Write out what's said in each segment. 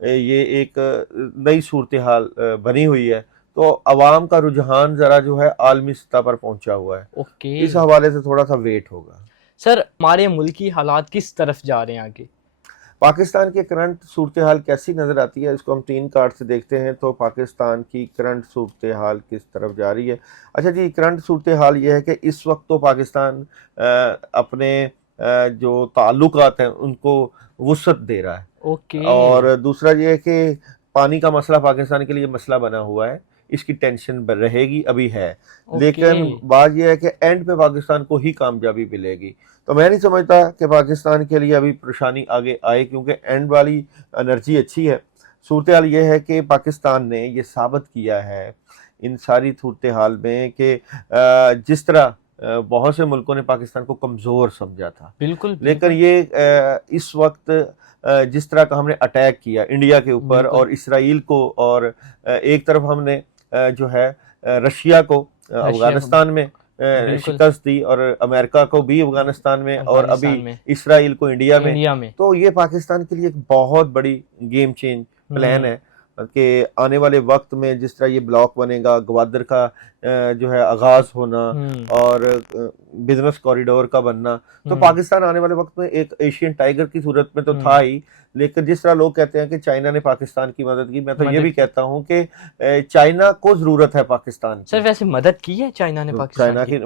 یہ ایک نئی صورتحال بنی ہوئی ہے، تو عوام کا رجحان ذرا جو ہے عالمی سطح پر پہنچا ہوا ہے، اوکے اس حوالے سے تھوڑا سا ویٹ ہوگا۔ سر، ہمارے ملکی حالات کس طرف جا رہے ہیں آگے؟ پاکستان کی کرنٹ صورتحال کیسی نظر آتی ہے، اس کو ہم 3 کارڈ سے دیکھتے ہیں تو پاکستان کی کرنٹ صورتحال کس طرف جا رہی ہے۔ اچھا جی، کرنٹ صورتحال یہ ہے کہ اس وقت تو پاکستان اپنے جو تعلقات ہیں ان کو وسعت دے رہا ہے، اوکے اور دوسرا یہ ہے کہ پانی کا مسئلہ پاکستان کے لیے مسئلہ بنا ہوا ہے، اس کی ٹینشن رہے گی، ابھی ہے، لیکن بات یہ ہے کہ اینڈ پہ پاکستان کو ہی کامیابی ملے گی۔ تو میں نہیں سمجھتا کہ پاکستان کے لیے ابھی پریشانی آگے آئے، کیونکہ اینڈ والی انرجی اچھی ہے۔ صورتحال یہ ہے کہ پاکستان نے یہ ثابت کیا ہے ان ساری صورتحال میں کہ جس طرح بہت سے ملکوں نے پاکستان کو کمزور سمجھا تھا، بالکل، لیکن یہ اس وقت جس طرح کا ہم نے اٹیک کیا انڈیا کے اوپر اور اسرائیل کو، اور ایک طرف ہم نے جو ہے رشیا کو افغانستان میں شکست دی، اور امریکہ کو بھی افغانستان میں، اور ابھی اسرائیل کو انڈیا میں، تو یہ پاکستان کے لیے ایک بہت بڑی گیم چینج پلان ہے کہ آنے والے وقت میں جس طرح یہ بلاک بنے گا، گوادر کا جو ہے آغاز ہونا اور بزنس کوریڈور کا بننا، تو پاکستان آنے والے وقت میں ایک ایشین ٹائیگر کی صورت میں تو تھا ہی، لیکن جس طرح لوگ کہتے ہیں کہ چائنا نے پاکستان کی مدد کی، میں تو یہ بھی کہتا ہوں کہ چائنا کو ضرورت ہے پاکستان کی۔ سر ویسے مدد کی ہے چائنا نے پاکستان کی؟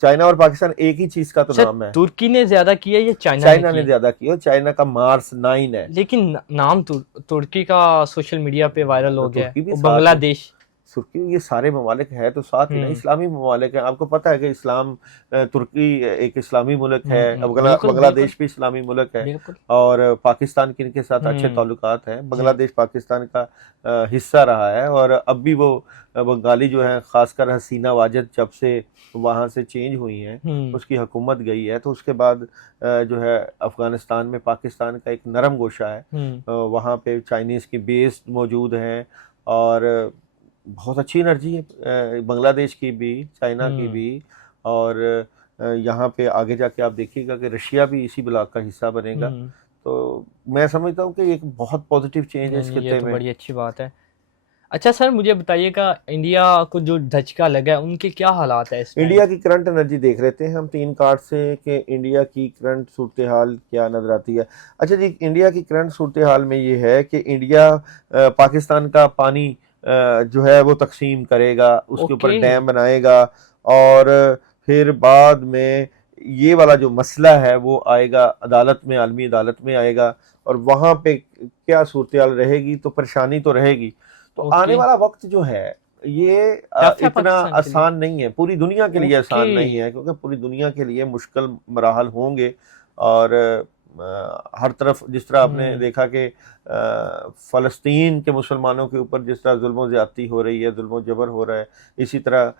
چائنا اور پاکستان ایک ہی چیز کا تو نام ہے۔ ترکی نے زیادہ کیا یا چائنا نے زیادہ کیا، چائنا کا مارس 9 ہے، لیکن نام ترکی کا سوشل میڈیا پہ وائرل ہو گیا ہے، بنگلہ دیش، ترکی، یہ سارے ممالک ہے تو ساتھ ہی نا اسلامی ممالک ہیں، آپ کو پتہ ہے کہ اسلام، ترکی ایک اسلامی ملک ہے، بنگلہ دیش بھی اسلامی ملک ہے، اور پاکستان کے ان کے ساتھ اچھے تعلقات ہیں، بنگلہ دیش پاکستان کا حصہ رہا ہے، اور اب بھی وہ بنگالی جو ہیں، خاص کر حسینہ واجد جب سے وہاں سے چینج ہوئی ہیں، اس کی حکومت گئی ہے، تو اس کے بعد جو ہے افغانستان میں پاکستان کا ایک نرم گوشہ ہے، وہاں پہ چائنیز کی بیس موجود ہیں، اور بہت اچھی انرجی ہے بنگلہ دیش کی بھی، چائنا کی بھی، اور یہاں پہ آگے جا کے آپ دیکھیے گا کہ رشیا بھی اسی بلاک کا حصہ بنے گا، تو میں سمجھتا ہوں کہ ایک بہت پازیٹیو چینج ہے اس خطے میں۔ یہ تو بڑی اچھی بات ہے۔ اچھا سر، مجھے بتائیے گا انڈیا کو جو دھچکا لگا ہے ان کے کیا حالات ہے اس میں؟ انڈیا کی کرنٹ انرجی دیکھ لیتے ہیں ہم 3 کارڈ سے کہ انڈیا کی کرنٹ صورتحال کیا نظر آتی ہے۔ اچھا جی، انڈیا کی کرنٹ صورتحال میں یہ ہے کہ انڈیا پاکستان کا پانی جو ہے وہ تقسیم کرے گا، اس کے اوپر ڈیم بنائے گا، اور پھر بعد میں یہ والا جو مسئلہ ہے وہ آئے گا عدالت میں، عالمی عدالت میں آئے گا، اور وہاں پہ کیا صورتحال رہے گی، تو پریشانی تو رہے گی۔ تو آنے والا وقت جو ہے یہ اتنا آسان نہیں ہے، پوری دنیا کے لیے آسان نہیں ہے، کیونکہ پوری دنیا کے لیے مشکل مراحل ہوں گے، اور ہر طرف جس طرح آپ نے دیکھا کہ فلسطین کے مسلمانوں کے اوپر جس طرح ظلم و زیادتی ہو رہی ہے، ظلم و جبر ہو رہا ہے، اسی طرح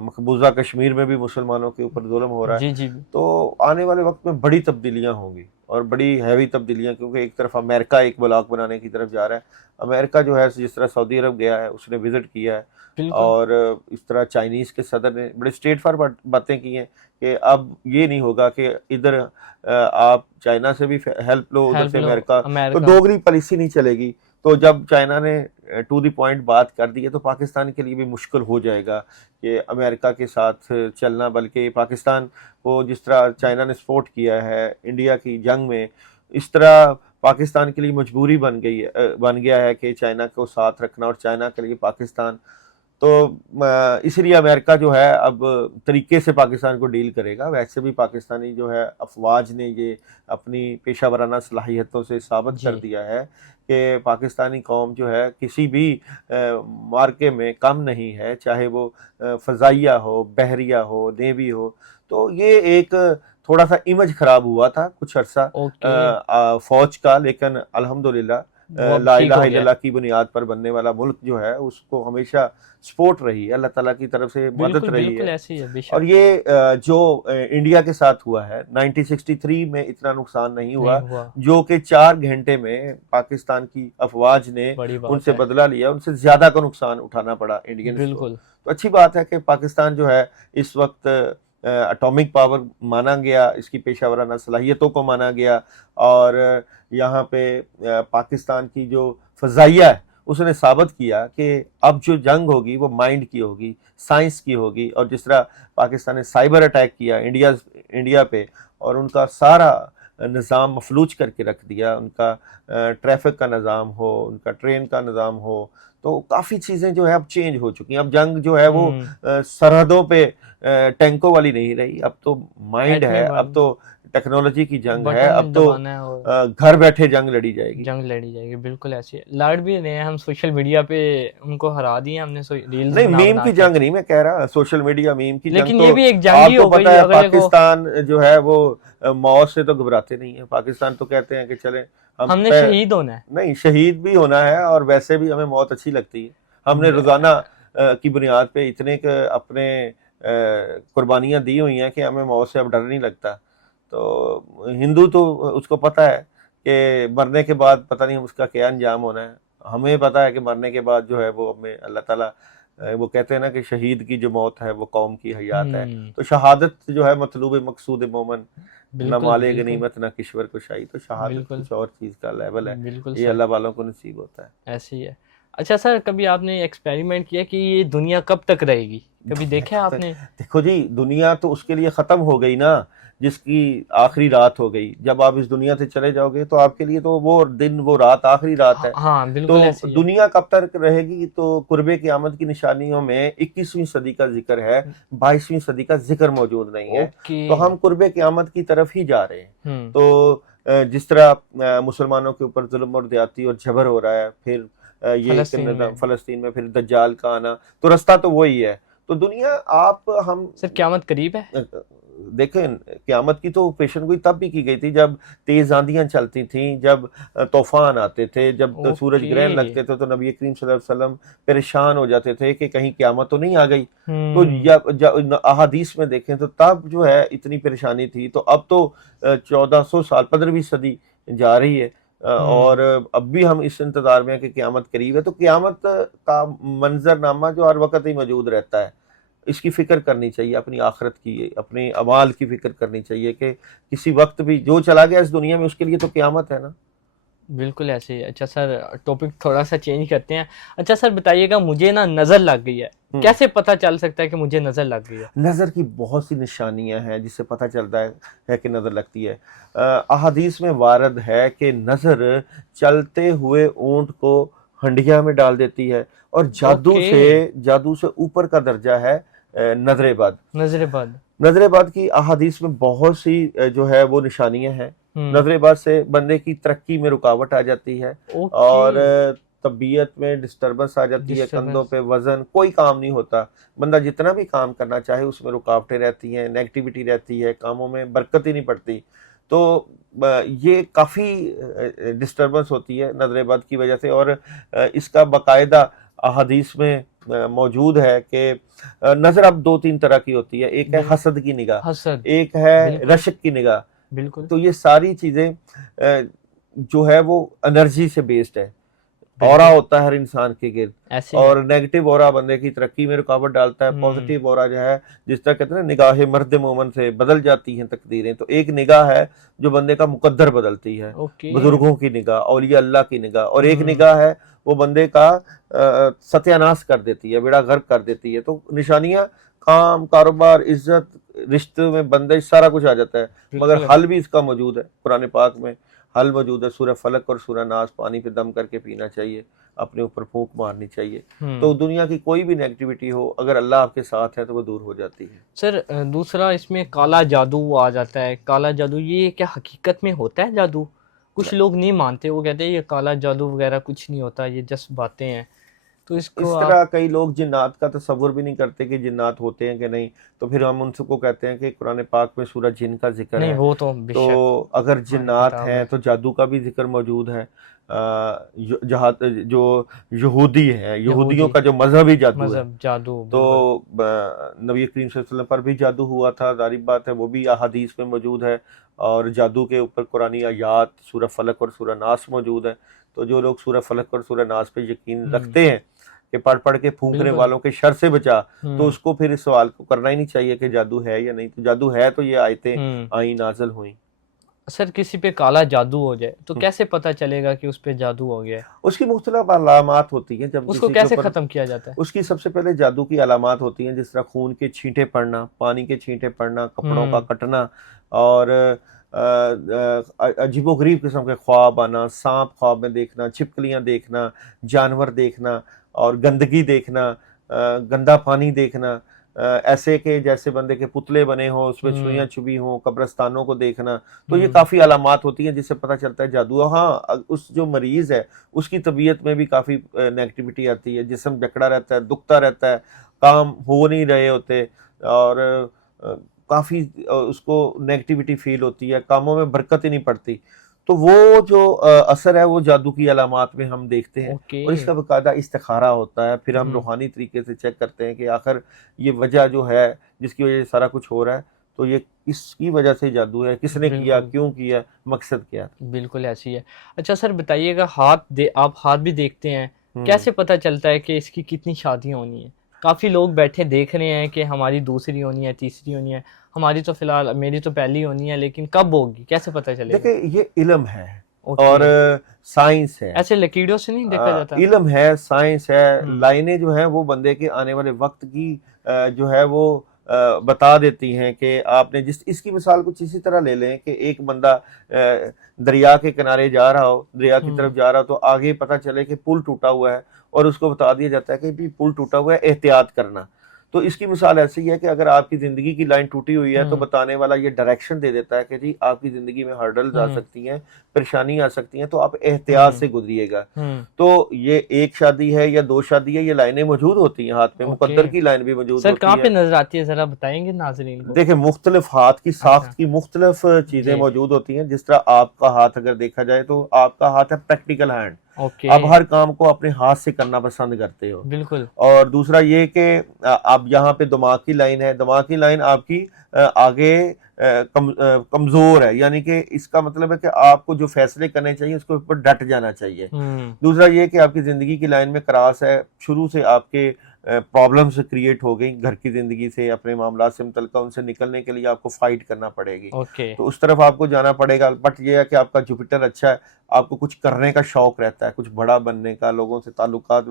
مقبوضہ کشمیر میں بھی مسلمانوں کے اوپر ظلم ہو رہا ہے، تو آنے والے وقت میں بڑی تبدیلیاں ہوں گی، اور بڑی ہیوی تبدیلیاں، کیونکہ ایک طرف امریکہ ایک بلاک بنانے کی طرف جا رہا ہے، امریکہ جو ہے جس طرح سعودی عرب گیا ہے اس نے وزٹ کیا ہے، اور اس طرح چائنیز کے صدر نے بڑے اسٹریٹ فارورڈ باتیں کی ہیں کہ اب یہ نہیں ہوگا کہ ادھر آپ چائنا سے بھی ہیلپ لو، ادھر سے امریکہ، تو دوگلی پالیسی نہیں چلے گی۔ تو جب چائنا نے ٹو دی پوائنٹ بات کر دی ہے تو پاکستان کے لیے بھی مشکل ہو جائے گا کہ امریکہ کے ساتھ چلنا، بلکہ پاکستان کو جس طرح چائنا نے سپورٹ کیا ہے انڈیا کی جنگ میں، اس طرح پاکستان کے لیے مجبوری بن گیا ہے کہ چائنا کو ساتھ رکھنا، اور چائنا کے لیے پاکستان، تو اس لیے امریکہ جو ہے اب طریقے سے پاکستان کو ڈیل کرے گا۔ ویسے بھی پاکستانی جو ہے افواج نے یہ اپنی پیشہ ورانہ صلاحیتوں سے ثابت کر دیا ہے کہ پاکستانی قوم جو ہے کسی بھی مارکے میں کم نہیں ہے، چاہے وہ فضائیہ ہو، بحریہ ہو، نیوی ہو۔ تو یہ ایک تھوڑا سا امیج خراب ہوا تھا کچھ عرصہ فوج کا، لیکن الحمدللہ لا الہ الا اللہ کی بنیاد پر بننے والا ملک جو ہے اس کو ہمیشہ سپورٹ رہی ہے، اللہ تعالیٰ کی طرف سے مدد رہی ہے، اور یہ جو انڈیا کے ساتھ ہوا ہے 1963 میں اتنا نقصان نہیں ہوا، جو کہ 4 گھنٹے میں پاکستان کی افواج نے ان سے بدلہ لیا، ان سے زیادہ کا نقصان اٹھانا پڑا انڈین کو۔ تو اچھی بات ہے کہ پاکستان جو ہے اس وقت اٹامک پاور مانا گیا، اس کی پیشہ ورانہ صلاحیتوں کو مانا گیا، اور یہاں پہ پاکستان کی جو فضائیہ ہے اس نے ثابت کیا کہ اب جو جنگ ہوگی وہ مائنڈ کی ہوگی، سائنس کی ہوگی. اور جس طرح پاکستان نے سائبر اٹیک کیا انڈیا پہ اور ان کا سارا نظام مفلوج کر کے رکھ دیا، ان کا ٹریفک کا نظام ہو، ان کا ٹرین کا نظام ہو، تو کافی چیزیں جو ہے اب چینج ہو چکی ہیں. اب جنگ جو ہے وہ سرحدوں پہ ٹینکوں والی نہیں رہی، اب تو مائنڈ ہے، اب تو ٹیکنالوجی کی جنگ ہے، اب تو گھر بیٹھے جنگ لڑی جائے گی. بالکل ایسی ہے. لڑ بھی رہے ہیں ہم سوشل میڈیا پہ، ان کو ہرا دیا ہم نے ریلز نہیں، میم کی جنگ نہیں میں کہہ رہا، سوشل میڈیا میم کی جنگ. لیکن یہ بھی ایک تو جنگ آپ ہی کو ہو گئی. پتہ ہے پاکستان جو ہے وہ موت سے تو گھبراتے نہیں ہیں. پاکستان تو کہتے ہیں کہ چلیں ہم نے شہید ہونا ہے. نہیں، شہید بھی ہونا ہے، اور ویسے بھی ہمیں موت اچھی لگتی ہے. ہم نے روزانہ کی بنیاد پہ اتنے اپنے قربانیاں دی ہوئی ہیں کہ ہمیں موت سے اب ڈر نہیں لگتا. تو ہندو تو اس کو پتہ ہے کہ مرنے کے بعد پتہ نہیں اس کا کیا انجام ہونا ہے. ہمیں پتہ ہے کہ مرنے کے بعد جو ہے وہ ہمیں اللہ تعالیٰ، وہ کہتے ہیں نا کہ شہید کی جو موت ہے وہ قوم کی حیات ہے. تو شہادت جو ہے مطلوب مقصود مومن، نہ مال غنیمت نہ کشور کشائی. تو شہادت کچھ اور چیز کا لیول ہے، یہ اللہ والوں کو نصیب ہوتا ہے. ایسے ہی ہے. اچھا سر، کبھی آپ نے ایکسپیریمنٹ کیا کہ یہ دنیا کب تک رہے گی؟ کبھی دیکھا آپ نے؟ دیکھو جی، دنیا تو اس کے لیے ختم ہو گئی نا جس کی آخری رات ہو گئی. جب آپ اس دنیا سے چلے جاؤ گے تو آپ کے لیے تو وہ دن، وہ رات آخری رات ہے. تو دنیا کب تک رہے گی؟ تو قرب قیامت کی نشانیوں میں 21ویں صدی کا ذکر ہے، 22ویں صدی کا ذکر موجود نہیں ہے. تو ہم قرب قیامت کی طرف ہی جا رہے ہیں. تو جس طرح مسلمانوں کے اوپر ظلم اور زیادتی اور جبر ہو رہا ہے، پھر یہ فلسطین میں پھر دجال کا آنا، تو رستہ تو وہی ہے. تو دنیا ہم سر قیامت قریب ہے. دیکھیں، قیامت کی تو پیشن گوئی تب بھی کی گئی تھی جب تیز آندیاں چلتی تھیں، جب طوفان آتے تھے، جب سورج گرہن لگتے تھے، تو نبی کریم صلی اللہ علیہ وسلم پریشان ہو جاتے تھے کہ کہیں قیامت تو نہیں آ گئی. تو احادیث میں دیکھیں تو تب جو ہے اتنی پریشانی تھی. تو اب تو 1400 سال، 15ویں صدی جا رہی ہے، اور اب بھی ہم اس انتظار میں ہیں کہ قیامت قریب ہے. تو قیامت کا منظر نامہ جو ہر وقت ہی موجود رہتا ہے، اس کی فکر کرنی چاہیے، اپنی آخرت کی، اپنے اعمال کی فکر کرنی چاہیے کہ کسی وقت بھی جو چلا گیا اس دنیا میں اس کے لیے تو قیامت ہے نا. بالکل ایسے ہی. اچھا سر، ٹاپک تھوڑا سا چینج کرتے ہیں. اچھا سر بتائیے گا، مجھے نا نظر لگ گئی ہے، کیسے پتہ چل سکتا ہے کہ مجھے نظر لگ گئی ہے؟ نظر کی بہت سی نشانیاں ہیں جس سے پتہ چلتا ہے کہ نظر لگتی ہے. احادیث میں وارد ہے کہ نظر چلتے ہوئے اونٹ کو ہنڈیا میں ڈال دیتی ہے، اور جادو سے اوپر کا درجہ ہے نظر بد کی احادیث میں بہت سی جو ہے وہ نشانیاں ہیں. نظر بد سے بندے کی ترقی میں رکاوٹ آ جاتی ہے، اور طبیعت میں ڈسٹربنس آ جاتی ہے، کندھوں پہ وزن، کوئی کام نہیں ہوتا. بندہ جتنا بھی کام کرنا چاہے اس میں رکاوٹیں رہتی ہیں، نیگیٹیوٹی رہتی ہے، کاموں میں برکت ہی نہیں پڑتی. تو یہ کافی ڈسٹربنس ہوتی ہے نظر بد کی وجہ سے. اور اس کا باقاعدہ احادیث میں موجود ہے کہ نظر اب 2-3 طرح کی ہوتی ہے. ایک ہے حسد کی نگاہ، ایک ہے رشک کی نگاہ. تو یہ ساری چیزیں جو ہے وہ انرجی سے بیسڈ ہے. اورا ہوتا ہے ہر انسان کے گرد، اور نیگیٹو اورا بندے کی ترقی میں رکاوٹ ڈالتا ہے. پازیٹیو اورا جو ہے، جس طرح کہتے ہیں نا، نگاہ مرد مومن سے بدل جاتی ہیں تقدیریں. تو ایک نگاہ ہے جو بندے کا مقدر بدلتی ہے، بزرگوں کی نگاہ، اولیاء اللہ کی نگاہ. اور ایک نگاہ ہے وہ بندے کا ستیہ ناش کر دیتی ہے، بیڑا غرق کر دیتی ہے. تو نشانیاں کام، کاروبار، عزت، رشتے میں بندش، سارا کچھ آ جاتا ہے. مگر حل بھی اس کا موجود ہے، قرآن پاک میں حل موجود ہے. سورہ فلق اور سورہ ناس پانی پہ دم کر کے پینا چاہیے، اپنے اوپر پھونک مارنی چاہیے. تو دنیا کی کوئی بھی نیگیٹیوٹی ہو، اگر اللہ آپ کے ساتھ ہے تو وہ دور ہو جاتی ہے. سر دوسرا اس میں کالا جادو آ جاتا ہے. کالا جادو یہ کیا حقیقت میں ہوتا ہے جادو؟ کچھ لوگ نہیں مانتے، وہ کہتے ہیں یہ کالا جادو وغیرہ کچھ نہیں ہوتا، یہ جسٹ باتیں ہیں. تو اس طرح کئی لوگ جنات کا تصور بھی نہیں کرتے کہ جنات ہوتے ہیں کہ نہیں. تو پھر ہم ان کو کہتے ہیں کہ قرآن پاک میں سورہ جن کا ذکر ہے، وہ تو اگر جنات ہیں تو جادو کا بھی ذکر موجود ہے. جو یہودی ہے، یہودیوں کا جو مذہبی جادو ہے، تو نبی کریم صلی اللہ علیہ وسلم پر بھی جادو ہوا تھا، ظاہر بات ہے، وہ بھی احادیث میں موجود ہے. اور جادو کے اوپر قرآنی آیات سورہ فلق اور سورہ ناس موجود ہے. تو جو لوگ سورہ فلق اور سورہ ناس پہ یقین رکھتے ہیں کہ پڑھ پڑھ کے پھونکنے بالکل۔ والوں کے شر سے بچا، ہوں، تو اس کو پھر اس سوال کو کرنا ہی نہیں چاہیے کہ جادو ہے یا نہیں. تو جادو ہے تو یہ آیتیں ہوں۔ آئیں، نازل ہوئیں. سر کسی پہ کالا جادو ہو جائے تو ہوں. کیسے پتہ چلے گا کہ اس پہ جادو ہو گیا ہے؟ اس کی مختلف علامات ہوتی ہیں. جب اس کو کسی کے کیسے اوپر ختم کیا جاتا ہے؟ اس کی سب سے پہلے جادو کی علامات ہوتی ہیں، جس طرح خون کے چھینٹے پڑنا، پانی کے چھینٹے پڑنا، کپڑوں کا کٹنا، اور عجیب و غریب قسم کے خواب آنا، سانپ خواب میں دیکھنا، چھپکلیاں دیکھنا، جانور دیکھنا، اور گندگی دیکھنا، گندا پانی دیکھنا، ایسے کہ جیسے بندے کے پتلے بنے ہوں، اس میں سوئیاں چبھی ہوں، قبرستانوں کو دیکھنا. تو یہ کافی علامات ہوتی ہیں جس سے پتہ چلتا ہے جادو. ہاں، اس جو مریض ہے اس کی طبیعت میں بھی کافی نیگیٹیوٹی آتی ہے، جسم جکڑا رہتا ہے، دکھتا رہتا ہے، کام ہو نہیں رہے ہوتے، اور کافی اس کو نیگیٹیوٹی فیل ہوتی ہے، کاموں میں برکت ہی نہیں پڑتی. تو وہ جو اثر ہے وہ جادو کی علامات میں ہم دیکھتے ہیں. اوکے، اور اس کا باقاعدہ استخارہ ہوتا ہے. پھر ہم روحانی طریقے سے چیک کرتے ہیں کہ آخر یہ وجہ جو ہے جس کی وجہ سے سارا کچھ ہو رہا ہے، تو یہ کس کی وجہ سے جادو ہے، کس نے کیا، بالکل کیوں کیا، مقصد کیا. بالکل ایسی ہے. اچھا سر بتائیے گا، آپ ہاتھ بھی دیکھتے ہیں، ہوں. کیسے پتہ چلتا ہے کہ اس کی کتنی شادیاں ہونی ہیں؟ کافی لوگ بیٹھے دیکھ رہے ہیں کہ ہماری دوسری ہونی ہے، تیسری ہونی ہے، ہماری تو فی الحال میری تو پہلی ہونی ہے، لیکن کب ہوگی کیسے پتہ چلے گا؟ دیکھیں، یہ علم ہے اوکے، اور سائنس ہے. ایسے لکیڑوں سے نہیں دیکھا جاتا؟ علم ہے، سائنس ہے. ہوں، لائنیں جو ہیں وہ بندے کے آنے والے وقت کی جو ہے وہ بتا دیتی ہیں کہ آپ نے اس کی مثال کچھ اسی طرح لے لیں کہ ایک بندہ دریا کے کنارے جا رہا ہو، دریا کی طرف جا رہا ہو، تو آگے پتہ چلے کہ پل ٹوٹا ہوا ہے، اور اس کو بتا دیا جاتا ہے کہ بھی پل ٹوٹا ہوا ہے، احتیاط کرنا. تو اس کی مثال ایسی ہے کہ اگر آپ کی زندگی کی لائن ٹوٹی ہوئی ہے تو بتانے والا یہ ڈائریکشن دے دیتا ہے کہ جی آپ کی زندگی میں ہرڈلز آ سکتی ہیں، پریشانی آ سکتی ہیں، تو آپ احتیاط سے گزریے گا. تو یہ ایک شادی ہے یا دو شادی ہے، یہ لائنیں موجود ہوتی ہیں ہاتھ میں، مقدر کی لائن بھی موجود سر کہاں ہوتی پہ ہے. نظر آتی ہے، ذرا بتائیں گے ناظرین کو؟ دیکھیں، مختلف ہاتھ کی ساخت کی مختلف چیزیں جی، موجود ہوتی ہیں. جس طرح آپ کا ہاتھ اگر دیکھا جائے تو آپ کا ہاتھ ہے پریکٹیکل ہینڈ. اوکے، آپ ہر کام کو اپنے ہاتھ سے کرنا پسند کرتے ہو. بالکل، اور دوسرا یہ کہ آپ یہاں پہ دماغ کی لائن ہے، دماغ کی لائن آپ کی آگے کمزور ہے، یعنی کہ اس کا مطلب ہے کہ آپ کو جو فیصلے کرنے چاہیے اس کے اوپر ڈٹ جانا چاہیے. دوسرا یہ کہ آپ کی زندگی کی لائن میں کراس ہے، شروع سے آپ کے پرابلمز کریٹ ہو گئی گھر کی زندگی سے، اپنے معاملات سے متعلقہ، ان سے نکلنے کے لیے آپ کو فائٹ کرنا پڑے گی. اوکے، تو اس طرف آپ کو جانا پڑے گا. بٹ یہ ہے کہ آپ کا جوپیٹر اچھا ہے، آپ کو کچھ کرنے کا شوق رہتا ہے، کچھ بڑا بننے کا، لوگوں سے تعلقات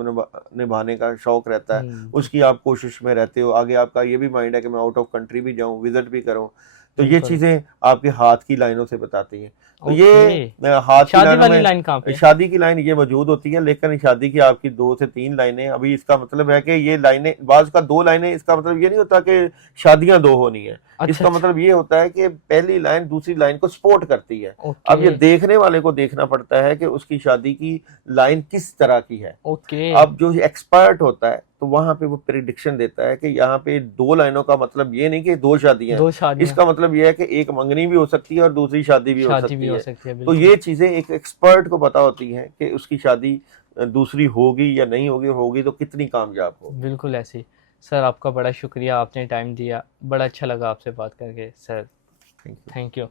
نبھانے کا شوق رہتا ہے، اس کی آپ کوشش میں رہتے ہو. آگے آپ کا یہ بھی مائنڈ ہے کہ میں آؤٹ آف کنٹری بھی جاؤں، وزٹ بھی کروں. تو یہ چیزیں آپ کے ہاتھ کی لائنوں سے بتاتی ہیں. تو یہ ہاتھ کی لائنوں میں لائن کہاں پہ؟ شادی کی لائن یہ موجود ہوتی ہے، لیکن شادی کی آپ کی 2 سے 3 لائنیں. ابھی اس کا مطلب ہے کہ یہ لائنیں، بعض کا 2 لائنیں، اس کا مطلب یہ نہیں ہوتا کہ شادیاں 2 ہونی ہیں. اس کا مطلب یہ ہوتا ہے کہ پہلی لائن دوسری لائن کو سپورٹ کرتی ہے. اب یہ دیکھنے والے کو دیکھنا پڑتا ہے کہ اس کی شادی کی لائن کس طرح کی ہے. اب جو ایکسپرٹ ہوتا ہے تو وہاں پہ وہ پریڈکشن دیتا ہے کہ یہاں پہ 2 لائنوں کا مطلب یہ نہیں کہ 2 شادیاں ہیں، اس کا مطلب یہ ہے کہ ایک منگنی بھی ہو سکتی ہے اور دوسری شادی بھی ہو سکتی ہے. تو یہ چیزیں ایک ایکسپرٹ کو پتا ہوتی ہیں کہ اس کی شادی دوسری ہوگی یا نہیں ہوگی تو کتنی کامیاب ہوگی. بالکل ایسی. سر آپ کا بڑا شکریہ، آپ نے ٹائم دیا، بڑا اچھا لگا آپ سے بات کر کے. Sir thank you.